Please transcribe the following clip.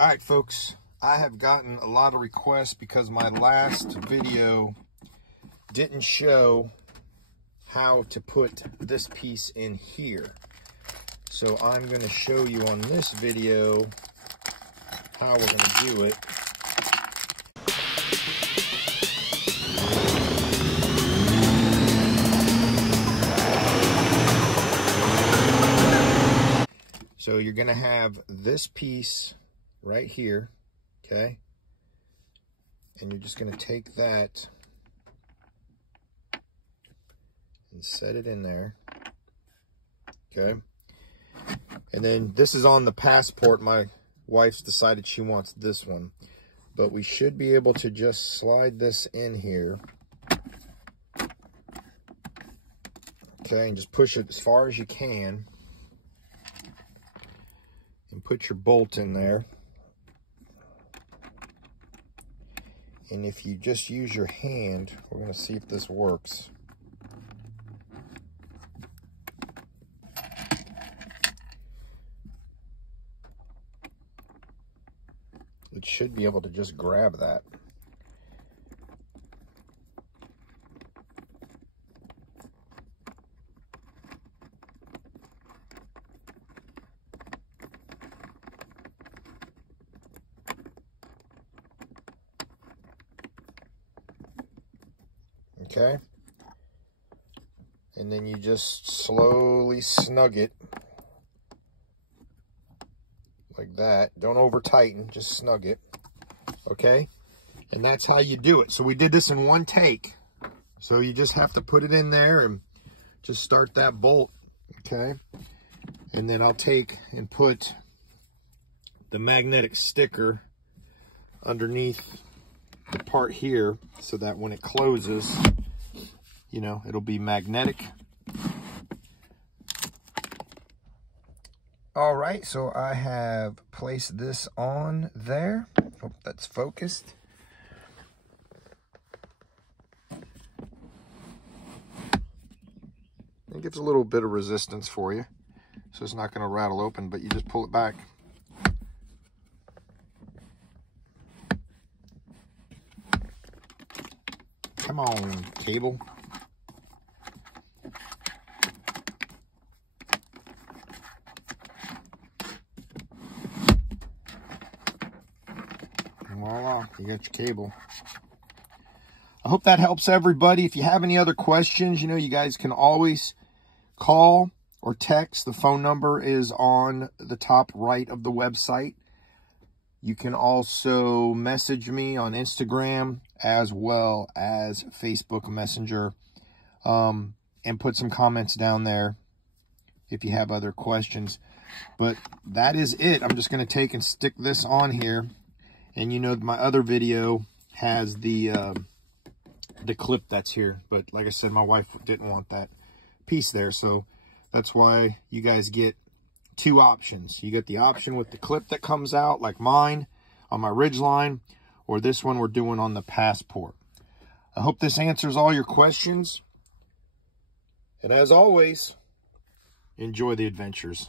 All right, folks, I have gotten a lot of requests because my last video didn't show how to put this piece in here. So I'm going to show you on this video how we're going to do it. So you're going to have this piece right here, okay? And you're just going to take that and set it in there, okay? And then this is on the passport. My wife's decided she wants this one, but we should be able to just slide this in here, okay? And just push it as far as you can. And put your bolt in there. And if you just use your hand, we're going to see if this works. It should be able to just grab that. Okay, and then you just slowly snug it like that. Don't over tighten, just snug it. Okay, and that's how you do it. So we did this in one take. So you just have to put it in there and just start that bolt. Okay, and then I'll take and put the magnetic sticker underneath the part here so that when it closes, you know, it'll be magnetic. All right, so I have placed this on there. Hope that's focused. It gives a little bit of resistance for you, so it's not going to rattle open, but you just pull it back. Come on, cable. Voila, you got your cable. I hope that helps everybody. If you have any other questions, you know, you guys can always call or text. The phone number is on the top right of the website. You can also message me on Instagram as well as Facebook Messenger, and put some comments down there if you have other questions. But that is it. I'm just going to take and stick this on here. And you know, my other video has the clip that's here. But like I said, my wife didn't want that piece there. So that's why you guys get two options. You get the option with the clip that comes out, like mine on my Ridgeline, or this one we're doing on the Passport. I hope this answers all your questions. And as always, enjoy the adventures.